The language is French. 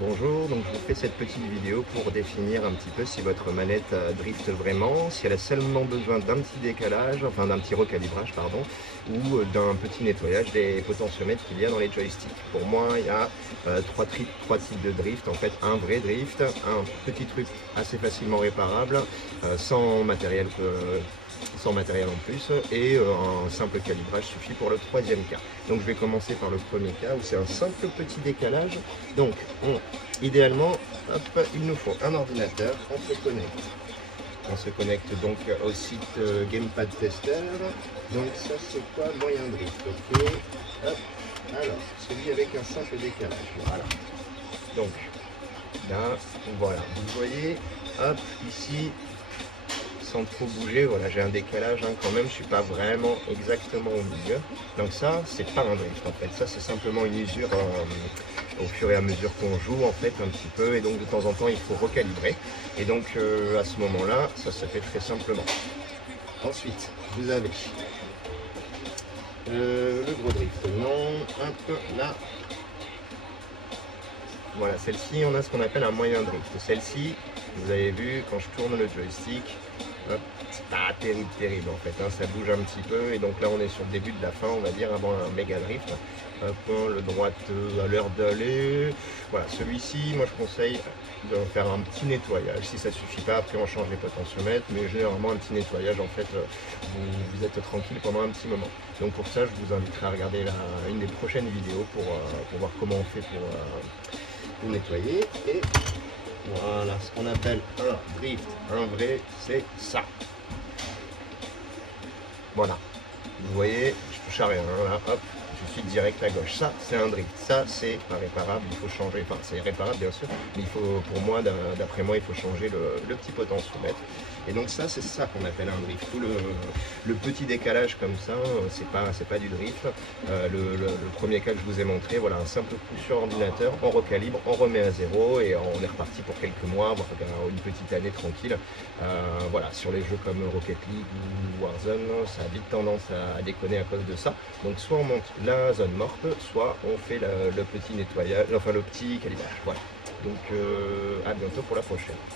Bonjour, donc je vous fais cette petite vidéo pour définir un petit peu si votre manette drift vraiment, si elle a seulement besoin d'un petit décalage, enfin d'un petit recalibrage pardon, ou d'un petit nettoyage des potentiomètres qu'il y a dans les joysticks. Pour moi, il y a trois types de drift, en fait un vrai drift, un petit truc assez facilement réparable, sans matériel en plus, et un simple calibrage suffit pour le troisième cas. Donc je vais commencer par le premier cas où c'est un simple petit décalage. Donc idéalement, hop, il nous faut un ordinateur, on se connecte. On se connecte donc au site Gamepad Tester. Donc ça c'est quoi? Moyen drift, ok. Hop. Alors, celui avec un simple décalage, voilà. Donc là, voilà, vous voyez, hop, ici, sans trop bouger, voilà, j'ai un décalage quand même, je suis pas vraiment exactement au milieu. Donc ça, c'est pas un drift en fait, ça c'est simplement une usure au fur et à mesure qu'on joue en fait un petit peu, et donc de temps en temps il faut recalibrer. Et donc à ce moment-là, ça se fait très simplement. Ensuite, vous avez le gros drift, non, un peu là. Voilà, celle-ci, on a ce qu'on appelle un moyen drift. Celle-ci, vous avez vu, quand je tourne le joystick, c'est pas terrible en fait, ça bouge un petit peu, et donc là on est sur le début de la fin, on va dire, avant un méga drift. Le droite à l'heure d'aller. Voilà, celui-ci, moi je conseille de faire un petit nettoyage. Si ça suffit pas, après on change les potentiomètres, mais généralement un petit nettoyage, en fait, vous êtes tranquille pendant un petit moment. Donc pour ça, je vous inviterai à regarder une des prochaines vidéos pour voir comment on fait pour nettoyer. Et voilà, ce qu'on appelle un drift, un vrai, c'est ça. Voilà, vous voyez, je touche à rien, là, hop, je suis direct à gauche. Ça, c'est un drift, ça, c'est pas réparable, il faut changer, enfin, c'est réparable bien sûr, mais il faut, pour moi, d'après moi, il faut changer le petit potentiomètre. Et donc ça, c'est ça qu'on appelle un drift. Tout le petit décalage comme ça, c'est pas du drift. Le premier cas que je vous ai montré, voilà, un simple coup sur ordinateur, on recalibre, on remet à zéro, et on est reparti pour quelques mois, voire une petite année tranquille. Voilà, sur les jeux comme Rocket League ou Warzone, ça a vite tendance à déconner à cause de ça. Donc soit on monte la zone morte, soit on fait le petit nettoyage, enfin le petit calibrage. Voilà. Donc à bientôt pour la prochaine.